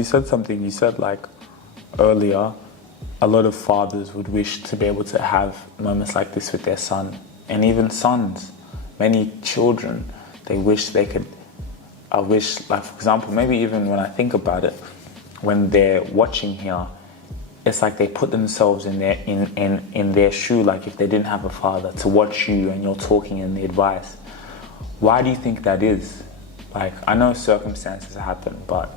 You said something, you said like earlier, a lot of fathers would wish to be able to have moments like this with their son, and even sons, many children, they wish they could. I wish, like for example, maybe even when I think about it, when they're watching here, it's like they put themselves in their shoe, like if they didn't have a father to watch you and you're talking and the advice. Why do you think that is? Like, I know circumstances happen, but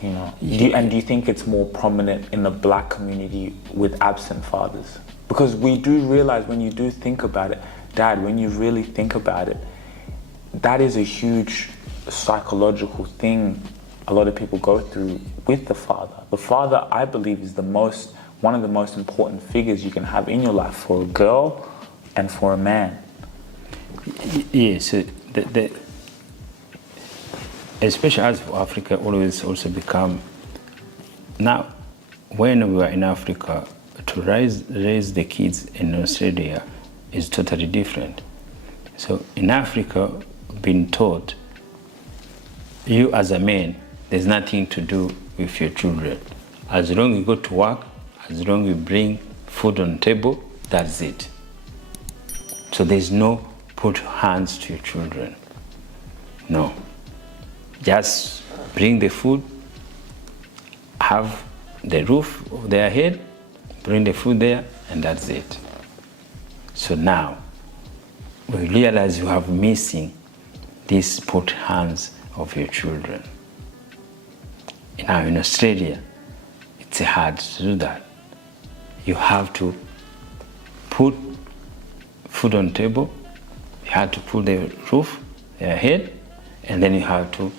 you know, do you think it's more prominent in the black community with absent fathers? Because we do realize, when you do think about it, Dad, when you really think about it, that is a huge psychological thing a lot of people go through with the father. The father, I believe, is one of the most important figures you can have in your life for a girl and for a man. Yes, especially as for Africa, always also become, now when we are in Africa, to raise the kids in Australia is totally different. So in Africa, being taught, you as a man, there's nothing to do with your children. As long as you go to work, as long as you bring food on the table, that's it. So there's no put hands to your children. No. Just bring the food, have the roof over their head, bring the food there, and that's it. So now, we realize you have missing these put hands of your children. Now in Australia, it's hard to do that. You have to put food on the table, you have to put the roof, their head, and then you have to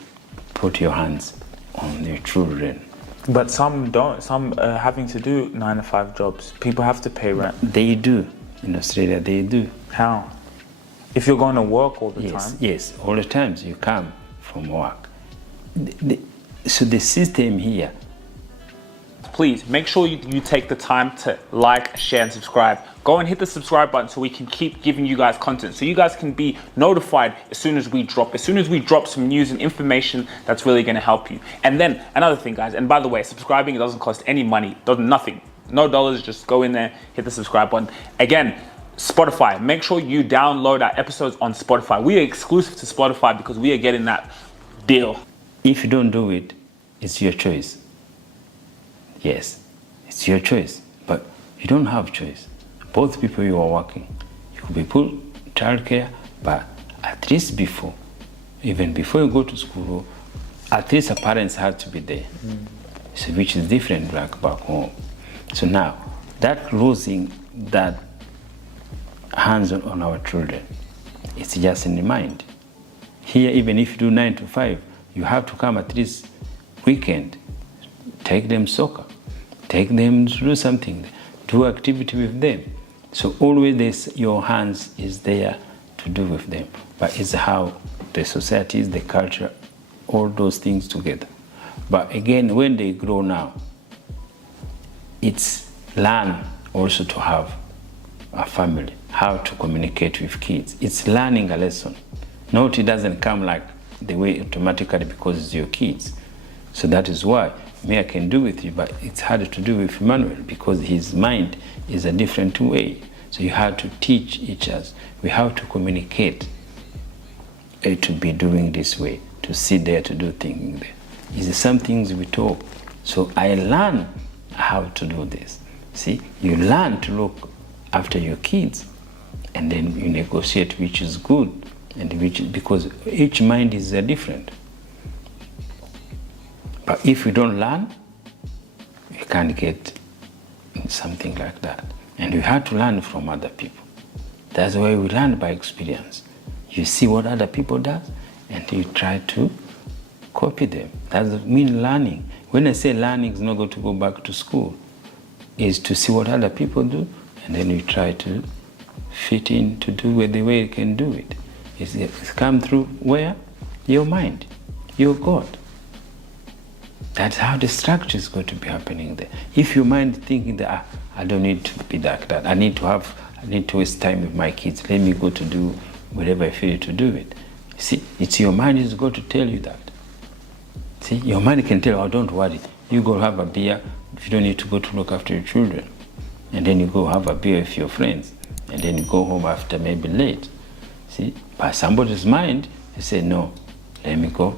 put your hands on your children. But some don't. Some are having to do 9-to-5 jobs. People have to pay rent. They do. In Australia, they do. How? If you're going to work all the time? Yes, all the times you come from work. So the system here. Please make sure you take the time to like, share, and subscribe. Go and hit the subscribe button so we can keep giving you guys content, so you guys can be notified as soon as we drop some news and information that's really going to help you. And then another thing, guys, and by the way, subscribing, it doesn't cost any money, nothing, no dollars. Just go in there, hit the subscribe button. Again, Spotify, make sure you download our episodes on Spotify. We are exclusive to Spotify because we are getting that deal. If you don't do it, it's your choice. Yes, it's your choice, but you don't have choice. Both people you are working, you could be put childcare, but at least even before you go to school, at least the parents have to be there. So, which is different like back home. So now, that losing that hands on our children, it's just in the mind. Here, even if you do 9 to 5, you have to come at least weekend, take them soccer, take them to do something, do activity with them. So always your hands is there to do with them. But it's how the society is, the culture, all those things together. But again, when they grow now, it's learn also to have a family, how to communicate with kids. It's learning a lesson. Note it doesn't come like the way automatically because it's your kids. So that is why me I can do with you, but it's harder to do with Emmanuel because his mind is a different way. So you have to teach each other. We have to communicate to be doing this way, to sit there, to do things there. It's some things we talk. So I learn how to do this. See, you learn to look after your kids, and then you negotiate which is good and because each mind is different. But if you don't learn, you can't get something like that. And you have to learn from other people. That's why we learn by experience. You see what other people do, and you try to copy them. That means learning. When I say learning is not going to go back to school, is to see what other people do, and then you try to fit in to do it the way you can do it. It's come through where? Your mind, your God. That's how the structure is going to be happening there. If your mind thinking that I don't need to be like that, I need to waste time with my kids, let me go to do whatever I feel to do it. See, it's your mind is going to tell you that. See, your mind can tell, oh, don't worry. You go have a beer if you don't need to go to look after your children. And then you go have a beer with your friends. And then you go home after maybe late. See, by somebody's mind, they say, no, let me go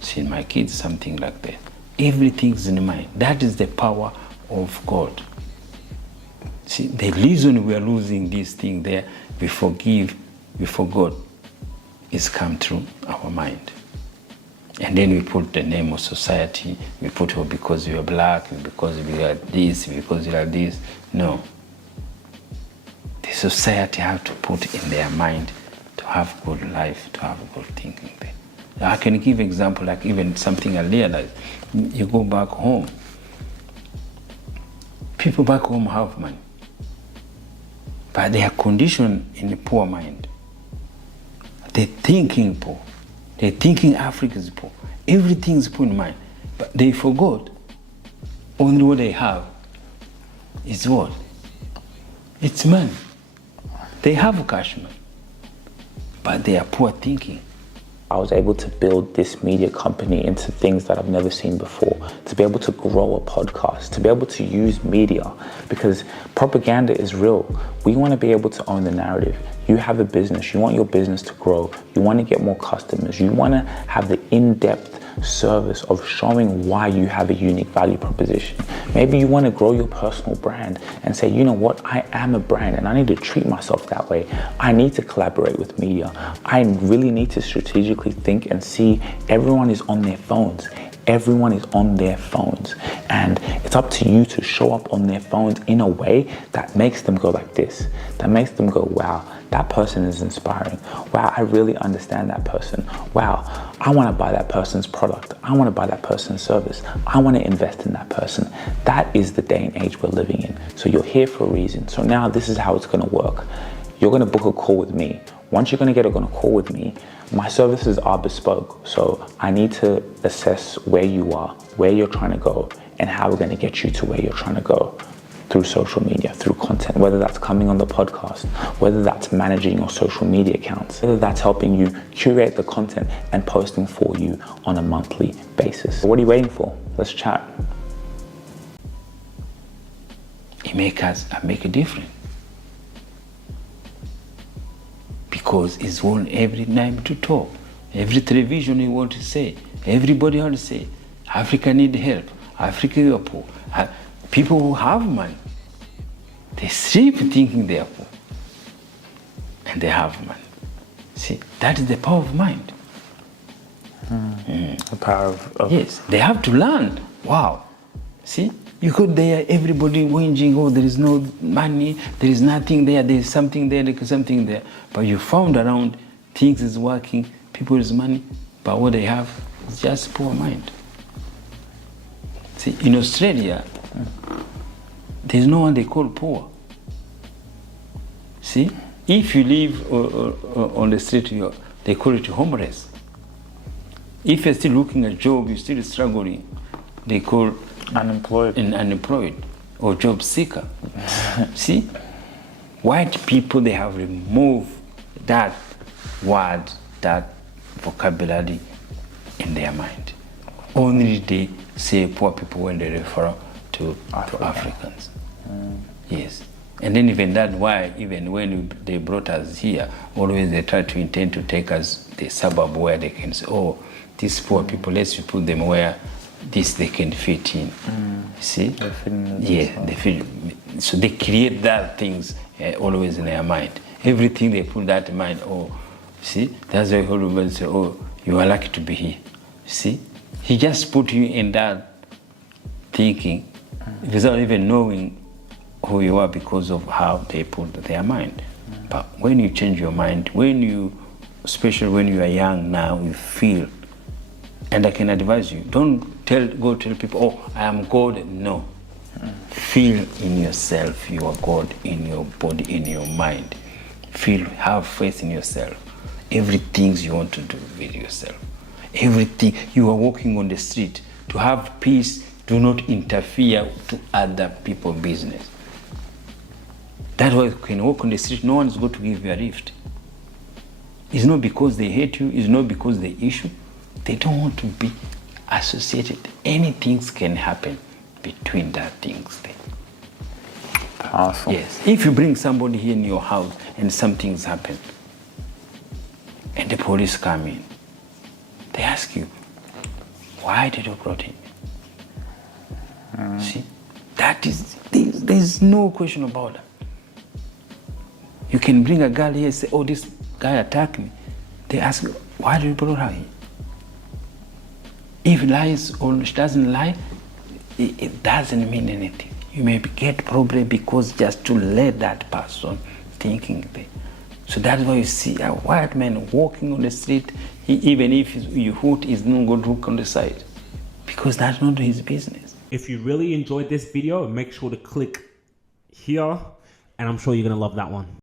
see my kids, something like that. Everything's in the mind. That is the power of God. See, the reason we are losing this thing there, we forgive, we forgot, is come through our mind. And then we put the name of society, we put, oh, because you are black, because we are this, because you are this. No. The society have to put in their mind to have good life, to have good thinking there. I can give example, like even something I realized. You go back home, people back home have money, but they are conditioned in a poor mind. They're thinking poor. They're thinking Africa is poor. Everything's poor in mind. But they forgot only what they have is what? It's money. They have cash money, but they are poor thinking. I was able to build this media company into things that I've never seen before, to be able to grow a podcast, to be able to use media, because propaganda is real. We want to be able to own the narrative. You have a business, you want your business to grow, you want to get more customers, you want to have the in-depth service of showing why you have a unique value proposition. Maybe you want to grow your personal brand and say, you know what, I am a brand and I need to treat myself that way. I need to collaborate with media. I really need to strategically think and see everyone is on their phones. Everyone is on their phones, and it's up to you to show up on their phones in a way that makes them go like this, that makes them go, wow, that person is inspiring. Wow, I really understand that person. Wow, I want to buy that person's product. I want to buy that person's service. I want to invest in that person. That is the day and age we're living in. So you're here for a reason. So now this is how it's going to work. You're going to book a call with me. Once you're going to get on a call with me, my services are bespoke. So I need to assess where you are, where you're trying to go, and how we're going to get you to where you're trying to go through social media, through content, whether that's coming on the podcast, whether that's managing your social media accounts, whether that's helping you curate the content and posting for you on a monthly basis. What are you waiting for? Let's chat. It makes a difference. Because it's one every time to talk. Every television you want to say. Everybody want to say, Africa need help. Africa is poor. People who have money, they sleep thinking they are poor. And they have money. See, that is the power of mind. The power of... Yes, they have to learn. Wow. See, you go there, everybody whinging, oh, there is no money, there is nothing there, there is something there, there is something there. But you found around, things is working, people is money, but what they have is just poor mind. See, in Australia, there's no one they call poor. See, if you live on the street, they call it homeless. If you're still looking at a job, you're still struggling, they call unemployed or job seeker. See, white people, they have removed that word, that vocabulary in their mind. Only they say poor people when they refer to Africans. Yes. And then even that, why even when they brought us here, always they try to intend to take us the suburb where they can say, oh, these poor people, let's put them where this they can fit in. See? They fit in. Yeah, they fit. So they create that things always in their mind. Everything they put that in mind, oh, see? That's why everybody say, oh, you are lucky to be here. See? He just put you in that thinking without even knowing who you are because of how they put their mind. But when you change your mind, especially when you are young now, you feel, and I can advise you, don't go tell people, oh, I am God. No. Feel in yourself, you are God in your body, in your mind. Feel, have faith in yourself. Everything you want to do with yourself. Everything, you are walking on the street. To have peace, do not interfere to other people's business. That's why you can walk on the street, no one is going to give you a lift. It's not because they hate you, it's not because they issue. They don't want to be associated. Anything can happen between that things there. Powerful. Yes. If you bring somebody here in your house and some things happen, and the police come in, they ask you, why did you brought him? See, that is, there's no question about that. You can bring a girl here and say, oh, this guy attacked me. They ask you, why did you brought her here? If he lies or she doesn't lie, it doesn't mean anything. You may get problem because just to let that person thinking there. So that's why you see a white man walking on the street, even if you hoot, he's not going to look on the side because that's not his business. If you really enjoyed this video, make sure to click here, and I'm sure you're going to love that one.